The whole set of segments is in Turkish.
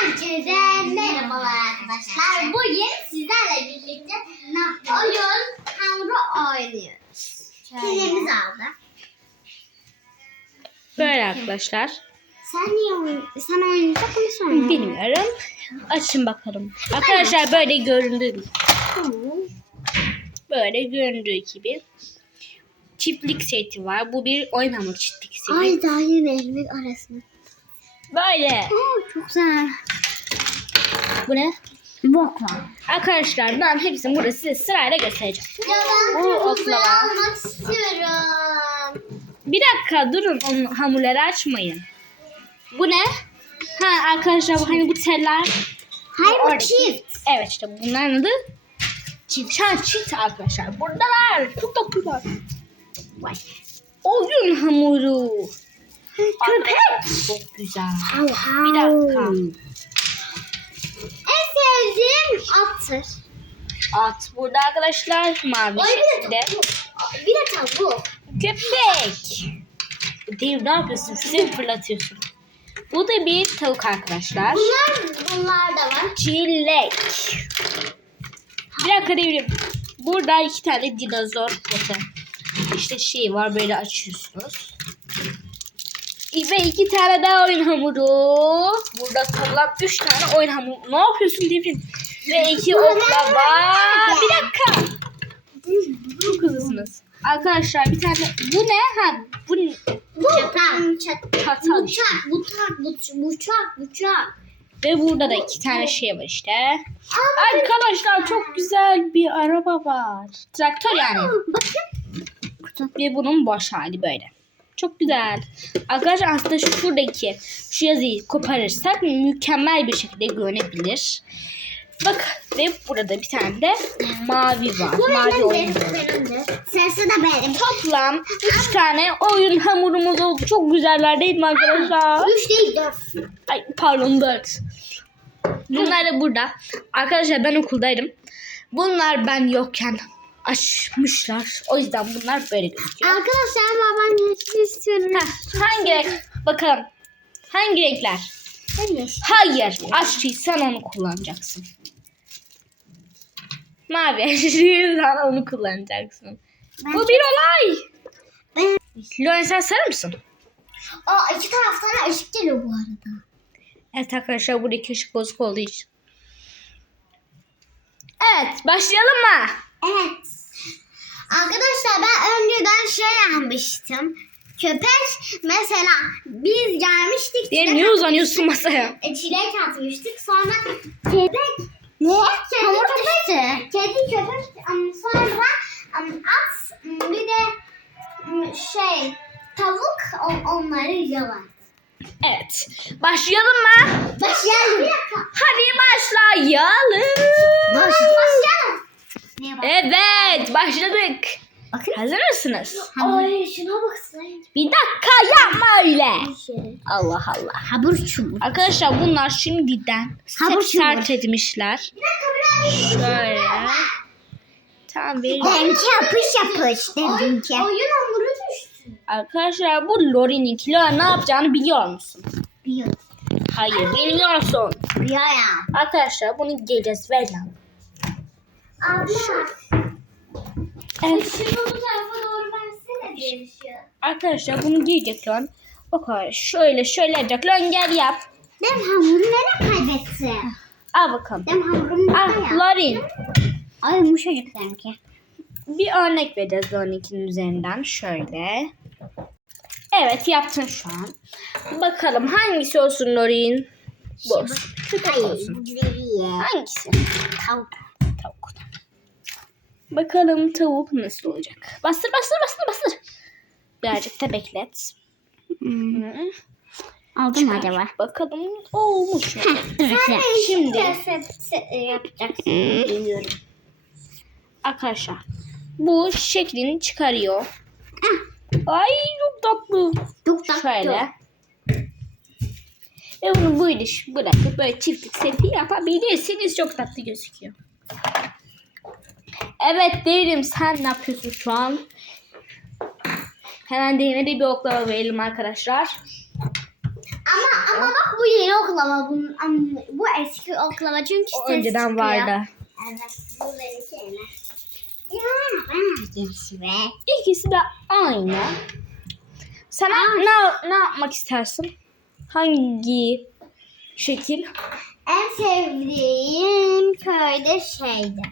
Herkese merhabalar arkadaşlar. Bugün sizlerle birlikte oyun hamuru oynuyoruz. Pilimiz aldı. Böyle arkadaşlar. Sen niye oyun, sen oynayacak mısın? Bilmiyorum. Açın bakalım. Arkadaşlar böyle göründüğü böyle göründüğü gibi çiftlik seti var. Bu bir oyun hamuru çiftlik seti. Ay daha yeni ekmek arasında. Böyle. Çok güzel. Bu ne? Bokla. Arkadaşlar ben hepsini burada size sırayla göstereceğim. Ya ben Bu oklava. almak istiyorum. Bir dakika durun onun hamurları açmayın. Bu ne? Ha arkadaşlar bu hani bu teller. Hayır bu Oradaki- çift. Evet işte bunların adı çift. Ha çift arkadaşlar. Buradalar. Çok tatlılar. Vay. Oyun hamuru. Arkadaşlar, Çok güzel. Bir dakika. En sevdiğim attır. At burada arkadaşlar. Mavi Ay bir şekilde. de tavuk. Bir de tavuk. Köpek. Dev ne yapıyorsun? Mi fırlatıyorsun? Bu da bir tavuk arkadaşlar. Bunlar, bunlar da var. Çilek. Bir dakika devrim. Burada iki tane dinozor bakın. İşte şey var böyle açıyorsunuz. Ve iki tane daha oyun hamuru. Burada toplam üç tane oyun hamuru. Ne yapıyorsun devrim? Ve iki oklava. Bir dakika. Çok hızlısınız. Arkadaşlar bir tane bu ne? Ha bu ne? Bu çatal. Çatal. Bıçak, bıçak, bıçak, bıçak. Ve burada da iki tane şey var işte. Arkadaşlar çok güzel bir araba var. Traktör yani. Bakın. Ve bunun baş hali böyle. Çok güzel. Arkadaşlar aslında şuradaki şu yazıyı koparırsak mükemmel bir şekilde görünebilir. Bak ve burada bir tane de mavi var. Bu mavi oyun. Sesi de benim. Toplam 3 tane oyun hamurumuz oldu. Çok güzeller değil mi arkadaşlar? Üç değil dört. Ay pardon 4. Bunlar da burada. Arkadaşlar ben okuldaydım. Bunlar ben yokken açmışlar. O yüzden bunlar böyle gözüküyor. Arkadaşlar babam yeşil istiyorum. Heh, hangi renk? Bakalım. Hangi renkler? Ben yeşil. Hayır. Açtıysan onu kullanacaksın. Mavi. Açtıysan onu kullanacaksın. Ben Bu bir olay. Ben... Loren sen sarı mısın? Aa iki taraftan ışık geliyor bu arada. Evet arkadaşlar buradaki ışık bozuk olduğu için. Evet başlayalım mı? Evet. Arkadaşlar ben önceden şey yapmıştım. Köpek mesela biz gelmiştik. Diye niye uzanıyorsun masaya? E, çilek atmıştık. Sonra köpek ne? Kedi köpek. Kedi köpek am, sonra am, at am, bir de şey tavuk on- onları yalar. Evet. Başlayalım mı? Başlayalım. Hadi. Başlayalım. Niye bak? Evet başladık. Bakın. Hazır mısınız? Ay şuna baksana. Bir dakika yapma öyle. Şey. Allah Allah. Habur çubuk. Arkadaşlar bunlar şimdiden Hamur sert, sert çubuk. etmişler. Şöyle. Tamam verin. Benimki yapış yapış benimki. Oyun hamuru düştü. Arkadaşlar bu Lori'ninki. Lori ne yapacağını biliyor musun? Biliyorum. Hayır bilmiyorsun. Biliyorum. Arkadaşlar bunu giyeceğiz. Ver lan. Abla. Evet. Şunu bu tarafa doğru versene diye düşüyor. Arkadaşlar bunu giyecek lan. Bak abi, şöyle şöyle yapacak. Lan gel yap. Ben hamuru nereye kaybetti? Al bakalım. Ben hamurum Ah nereye? Lorin. Ay yumuşacık benimki. Bir örnek vereceğiz Lori'ninkinin üzerinden. Şöyle. Evet yaptın şu an. Bakalım hangisi olsun Lorin? Bu olsun. Köpek olsun. Hangisi? Tavuk. Tavuk. Bakalım tavuk nasıl olacak? Bastır bastır bastır bastır. Birazcık da beklet. Hmm. Hı. Aldın mı acaba? Bakalım olmuş mu? Sen Şimdi. yapacaksın. Bilmiyorum. Arkadaşlar bu şeklini çıkarıyor. Ay çok tatlı. Çok tatlı. Şöyle. Ve bunu böyle bırakıp böyle çiftlik seti yapabilirsiniz. Çok tatlı gözüküyor. Evet derim sen ne yapıyorsun şu an? Hemen değine de bir oklava verelim arkadaşlar. Ama ama bak bu yeni oklava. Bu, bu eski oklava çünkü O ses önceden çıkıyor. vardı. Evet. Bu benim şeyler. Ya ben ikincisi be. İkisi de aynı. Sana ne, ne yapmak istersin? Hangi şekil? En sevdiğim köyde şeydir.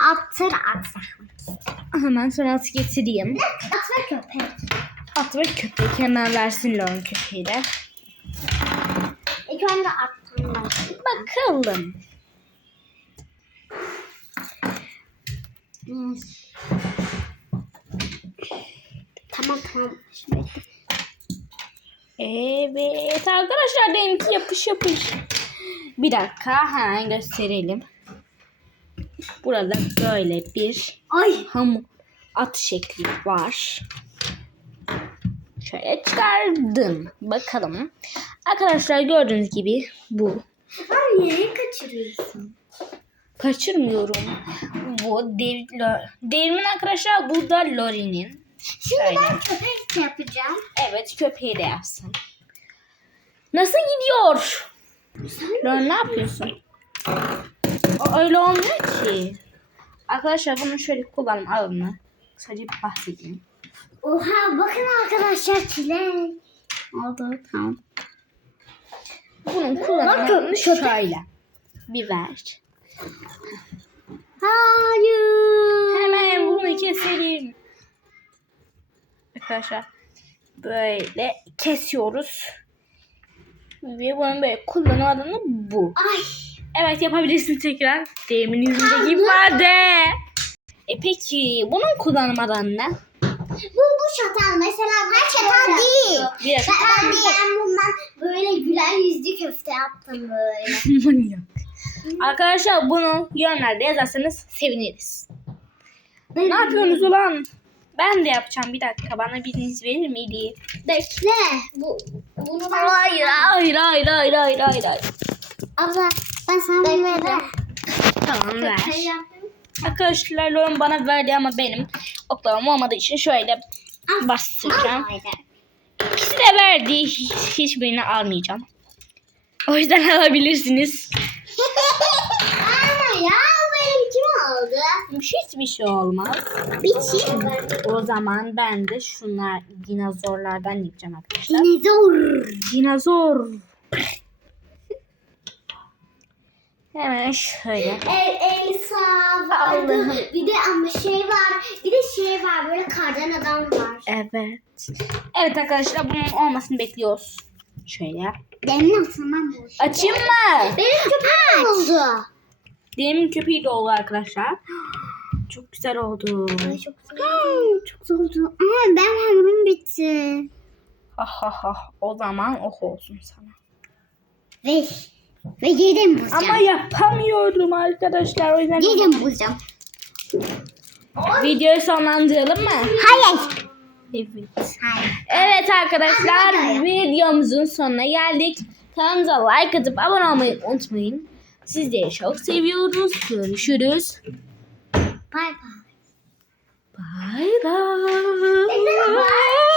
Attır atsak. Hemen sana at getireyim. At ve köpek. At ve köpek hemen versin Lon köpeği de. İlk önce attım ben. Bakalım. Tamam tamam. Şimdi Evet arkadaşlar benimki yapış yapış. Bir dakika hemen gösterelim. Burada böyle bir Ay. hamur at şekli var. Şöyle çıkardım. Bakalım. Arkadaşlar gördüğünüz gibi bu. Ay niye kaçırıyorsun? Kaçırmıyorum. Bu Lo- David'in arkadaşlar bu da Lori'nin. Şimdi Şöyle. ben köpek yapacağım. Evet köpeği de yapsın. Nasıl gidiyor? Lori ne yapıyorsun? O öyle olmuyor ki. Arkadaşlar bunu şöyle kullanım alanını. Sadece bir bahsedeyim. Oha bakın arkadaşlar çilek. Oldu tamam. Bunun kullanım Bakın, alanı köpek. şöyle. Biber. Hayır. Hemen bunu keselim. Arkadaşlar böyle kesiyoruz. Ve bunun böyle kullanım alanı bu. Ay. Evet yapabilirsin tekrar. Demin yüzündeki ifade. E peki bunun kullanım alanı ne? Bu bu çatal mesela bu çatal değil. Bir dakika. Ben, ben, ben bundan böyle gülen yüzlü köfte yaptım böyle. Manyak. Arkadaşlar bunu yorumlarda yazarsanız seviniriz. Ne yapıyorsunuz ulan? Ben de yapacağım bir dakika. Bana biriniz verir miydi? Bekle. Bu bunu ben Hayır, hayır, hayır, hayır, hayır, hayır. Abla ben sana bunu veririm. Tamam ver. Şey. Arkadaşlar yorum bana verdi ama benim oklavam olmadığı için şöyle bastıracağım. İkisi de verdi. Hiç, hiçbirini almayacağım. O yüzden alabilirsiniz. Ama ya benim kim oldu? Hiçbir şey olmaz. Biçim. O zaman ben de şunlar dinozorlardan yapacağım arkadaşlar. Dinozor. Dinozor. Hemen şöyle. El, Elsa vardı. Bir de ama şey var. Bir de şey var böyle kardan adam var. Evet. Evet arkadaşlar bunun olmasını bekliyoruz. Şöyle. Benim atılmam bu. Açayım mı? Benim köpeğim oldu. Demin köpeği de oldu arkadaşlar. Çok güzel oldu. Ay çok güzel. çok güzel oldu. Aa, ben hamurum bitti. Ha ha ha. O zaman oh olsun sana. Ve ve yedim bozacağım. Ama yapamıyorum arkadaşlar. O yüzden yedim bozacağım. videoyu sonlandıralım mı? Hayır. Evet. Hayır. Evet arkadaşlar videomuzun sonuna geldik. Kanalımıza like atıp abone olmayı unutmayın. Sizleri çok seviyoruz. Görüşürüz. Bye. Bye bye. Bye.